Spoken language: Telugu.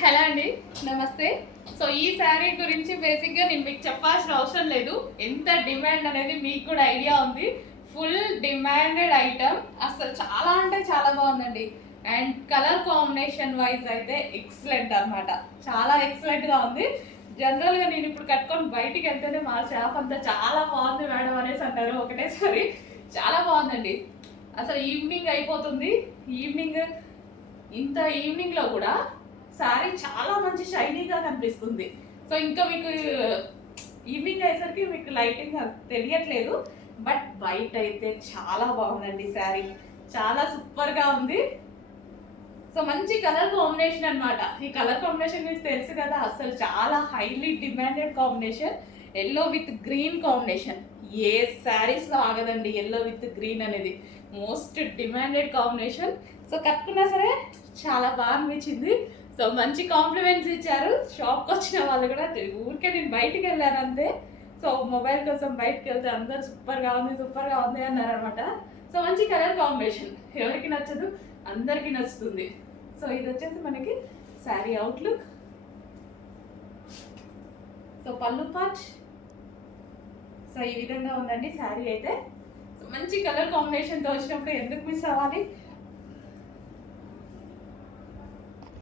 హలో అండి, నమస్తే. సో ఈ శారీ గురించి బేసిక్గా నేను మీకు చెప్పాల్సిన అవసరం లేదు. ఎంత డిమాండ్ అనేది మీకు కూడా ఐడియా ఉంది. ఫుల్ డిమాండెడ్ ఐటమ్, అసలు చాలా అంటే చాలా బాగుందండి. అండ్ కలర్ కాంబినేషన్ వైజ్ అయితే ఎక్సలెంట్ అనమాట, చాలా ఎక్సలెంట్గా ఉంది. జనరల్గా నేను ఇప్పుడు కట్టుకొని బయటికి వెళ్తేనే మా షాప్ అంతా చాలా బాగుంది మేడం అనేసి అంటారు ఒకటేసారి. చాలా బాగుందండి. అసలు ఈవినింగ్ అయిపోతుంది, ఈవినింగ్ ఇంత ఈవినింగ్లో కూడా శారీ చాలా మంచి షైనీగా కనిపిస్తుంది. సో ఇంకా మీకు ఈవినింగ్ అయ్యేసరికి మీకు లైటింగ్ తెలియట్లేదు, బట్ బయట అయితే చాలా బాగుందండి. శారీ చాలా సూపర్గా ఉంది. సో మంచి కలర్ కాంబినేషన్ అనమాట. ఈ కలర్ కాంబినేషన్ గురించి తెలుసు కదా, అసలు చాలా highly demanded combination. Yellow with green combination ఏ శారీస్లో ఆగదండి. ఎల్లో విత్ గ్రీన్ అనేది మోస్ట్ డిమాండెడ్ కాంబినేషన్. సో కట్టుకున్నా సరే చాలా బాగా అనిపించింది. సో మంచి కాంప్లిమెంట్స్ ఇచ్చారు. షాప్కి వచ్చిన వాళ్ళు కూడా ఊరికే నేను బయటికి వెళ్ళాను అంతే. సో మొబైల్ కోసం బయటకు వెళ్తే అందరు సూపర్గా ఉంది అన్నారు అనమాట. సో మంచి కలర్ కాంబినేషన్, ఎవరికి నచ్చదు, అందరికీ నచ్చుతుంది. సో ఇది వచ్చేసి మనకి శారీ అవుట్లుక్. సో పళ్ళు పార్ట్ సో ఈ విధంగా ఉందండి శారీ అయితే. సో మంచి కలర్ కాంబినేషన్తో వచ్చినప్పుడు ఎందుకు మిస్ అవ్వాలి.